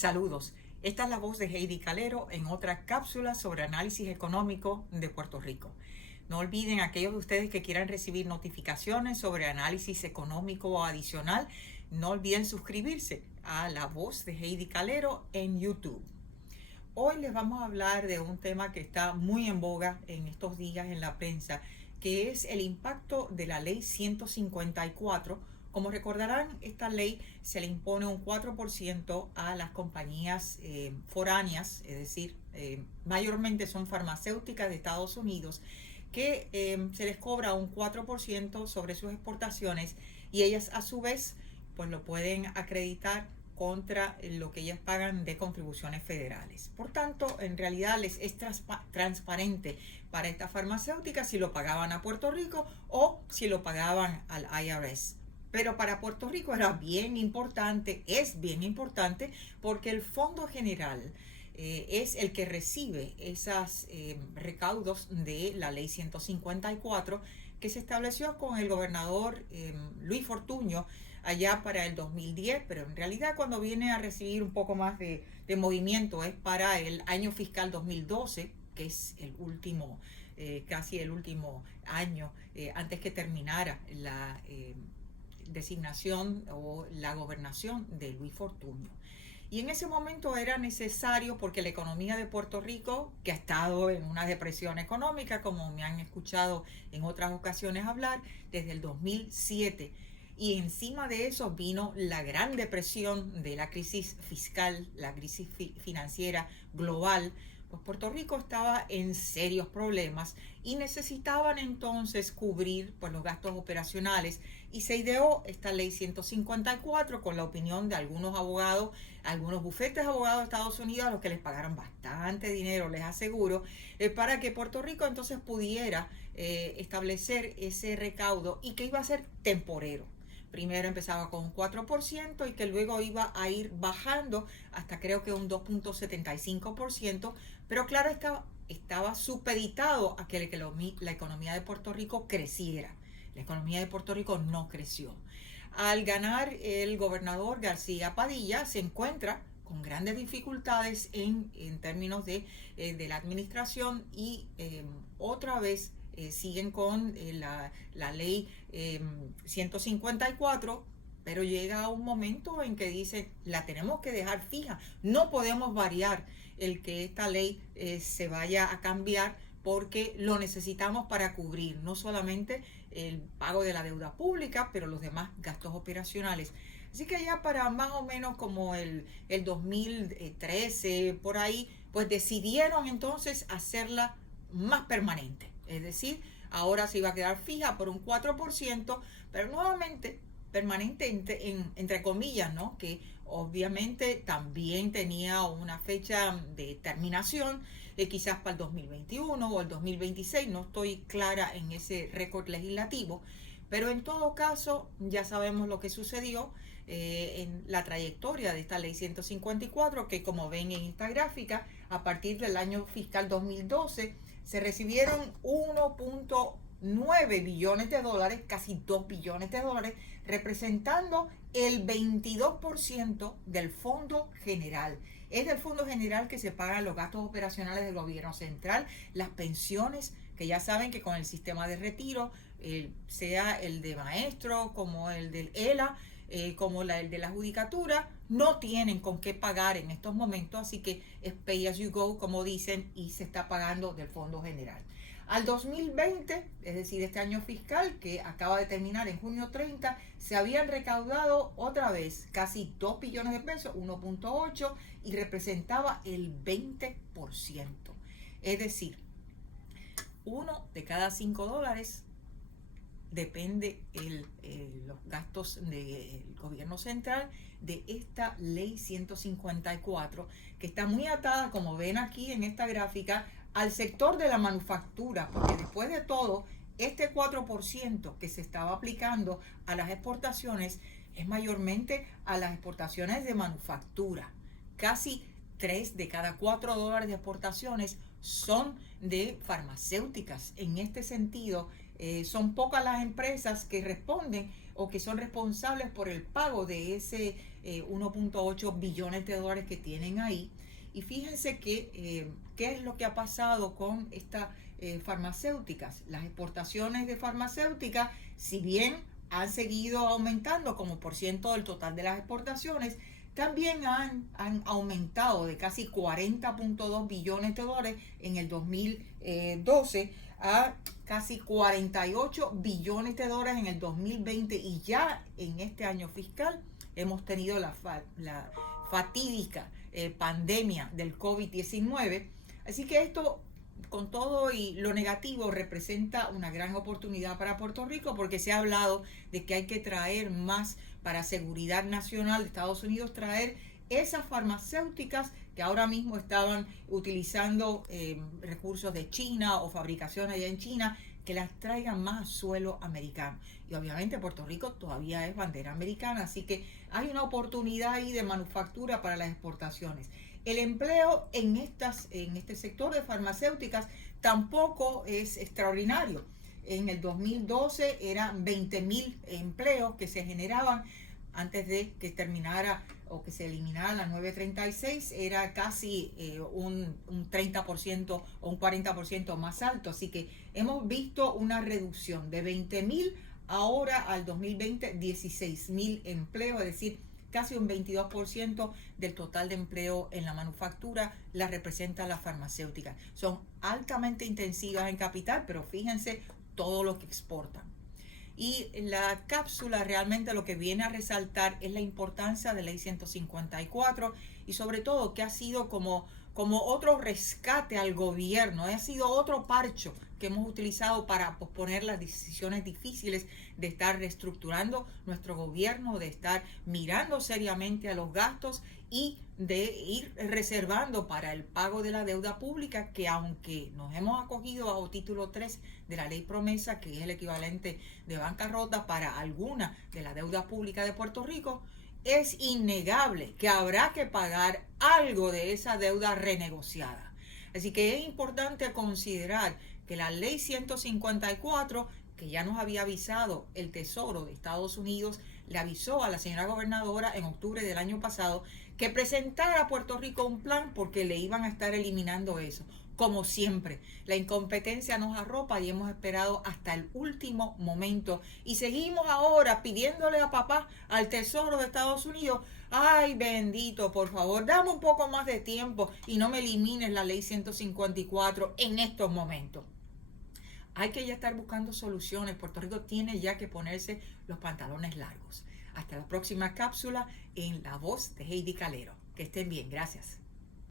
Saludos, esta es la voz de Heidi Calero en otra cápsula sobre análisis económico de Puerto Rico. No olviden, aquellos de ustedes que quieran recibir notificaciones sobre análisis económico adicional, no olviden suscribirse a la voz de Heidi Calero en YouTube. Hoy les vamos a hablar de un tema que está muy en boga en estos días en la prensa, que es el impacto de la ley 154. Como recordarán, esta ley se le impone un 4% a las compañías foráneas, es decir, mayormente son farmacéuticas de Estados Unidos, que se les cobra un 4% sobre sus exportaciones y ellas a su vez pues lo pueden acreditar contra lo que ellas pagan de contribuciones federales. Por tanto, en realidad les es transparente para estas farmacéuticas si lo pagaban a Puerto Rico o si lo pagaban al IRS. Pero para Puerto Rico era bien importante, es bien importante, porque el Fondo General es el que recibe esos recaudos de la ley 154 que se estableció con el gobernador Luis Fortuño allá para el 2010, pero en realidad cuando viene a recibir un poco más de movimiento es para el año fiscal 2012, que es el último, casi el último año antes que terminara la designación o la gobernación de Luis Fortuño. Y en ese momento era necesario porque la economía de Puerto Rico, que ha estado en una depresión económica, como me han escuchado en otras ocasiones hablar, desde el 2007, y encima de eso vino la gran depresión de la crisis fiscal, la crisis financiera global, pues Puerto Rico estaba en serios problemas y necesitaban entonces cubrir pues, los gastos operacionales, y se ideó esta ley 154 con la opinión de algunos abogados, algunos bufetes de abogados de Estados Unidos, a los que les pagaron bastante dinero, les aseguro, para que Puerto Rico entonces pudiera establecer ese recaudo y que iba a ser temporero. Primero empezaba con un 4% y que luego iba a ir bajando hasta creo que un 2.75%, pero claro, estaba supeditado a que la economía de Puerto Rico creciera. La economía de Puerto Rico no creció. Al ganar el gobernador García Padilla, se encuentra con grandes dificultades en términos de la administración y otra vez siguen con la ley 154, pero llega un momento en que dicen, la tenemos que dejar fija, no podemos variar el que esta ley se vaya a cambiar porque lo necesitamos para cubrir no solamente el pago de la deuda pública, pero los demás gastos operacionales. Así que ya para más o menos como el 2013, por ahí, pues decidieron entonces hacerla más permanente. Es decir, ahora se iba a quedar fija por un 4%, pero nuevamente permanente entre comillas, ¿no? Que obviamente también tenía una fecha de terminación, quizás para el 2021 o el 2026, no estoy clara en ese récord legislativo, pero en todo caso ya sabemos lo que sucedió en la trayectoria de esta ley 154, que como ven en esta gráfica, a partir del año fiscal 2012 se recibieron 1.9 billones de dólares, casi 2 billones de dólares, representando el 22% del Fondo General. Es del Fondo General que se pagan los gastos operacionales del gobierno central, las pensiones, que ya saben que con el sistema de retiro, sea el de maestro, como el del ELA, como el de la judicatura, no tienen con qué pagar en estos momentos, así que es pay as you go, como dicen, y se está pagando del Fondo General. Al 2020, es decir, este año fiscal que acaba de terminar en junio 30, se habían recaudado otra vez casi 2 billones de pesos, 1.8, y representaba el 20%. Es decir, uno de cada 5 dólares depende los gastos del gobierno central de esta ley 154, que está muy atada, como ven aquí en esta gráfica, al sector de la manufactura, porque después de todo, este 4% que se estaba aplicando a las exportaciones es mayormente a las exportaciones de manufactura. Casi 3 de cada 4 dólares de exportaciones son de farmacéuticas. En este sentido, son pocas las empresas que responden o que son responsables por el pago de ese 1.8 billones de dólares que tienen ahí. Y fíjense que qué es lo que ha pasado con estas farmacéuticas. Las exportaciones de farmacéuticas, si bien han seguido aumentando como por ciento del total de las exportaciones, también han aumentado de casi 40.2 billones de dólares en el 2012 a casi 48 billones de dólares en el 2020, y ya en este año fiscal hemos tenido la fatídica pandemia del COVID-19. Así que esto, con todo y lo negativo, representa una gran oportunidad para Puerto Rico, porque se ha hablado de que hay que traer más para seguridad nacional de Estados Unidos, traer esas farmacéuticas que ahora mismo estaban utilizando recursos de China o fabricación allá en China, que las traigan más a suelo americano. Y obviamente Puerto Rico todavía es bandera americana, así que hay una oportunidad ahí de manufactura para las exportaciones. El empleo en este sector de farmacéuticas tampoco es extraordinario. En el 2012 eran 20.000 empleos que se generaban antes de que terminara o que se eliminara la 936, era casi un 30% o un 40% más alto. Así que hemos visto una reducción de 20.000 ahora al 2020, 16.000 empleos, es decir, casi un 22% del total de empleo en la manufactura la representa la farmacéutica. Son altamente intensivas en capital, pero fíjense todo lo que exportan. Y la cápsula realmente lo que viene a resaltar es la importancia de Ley 154 y sobre todo que ha sido como otro rescate al gobierno, ha sido otro parcho que hemos utilizado para posponer las decisiones difíciles de estar reestructurando nuestro gobierno, de estar mirando seriamente a los gastos y de ir reservando para el pago de la deuda pública, que aunque nos hemos acogido bajo título 3 de la ley promesa, que es el equivalente de bancarrota para alguna de la deuda pública de Puerto Rico, es innegable que habrá que pagar algo de esa deuda renegociada. Así que es importante considerar que la ley 154, que ya nos había avisado el Tesoro de Estados Unidos, le avisó a la señora gobernadora en octubre del año pasado que presentara a Puerto Rico un plan porque le iban a estar eliminando eso. Como siempre, la incompetencia nos arropa y hemos esperado hasta el último momento. Y seguimos ahora pidiéndole a papá, al Tesoro de Estados Unidos, ay bendito, por favor, dame un poco más de tiempo y no me elimines la ley 154 en estos momentos. Hay que ya estar buscando soluciones. Puerto Rico tiene ya que ponerse los pantalones largos. Hasta la próxima cápsula en La Voz de Heidi Calero. Que estén bien. Gracias.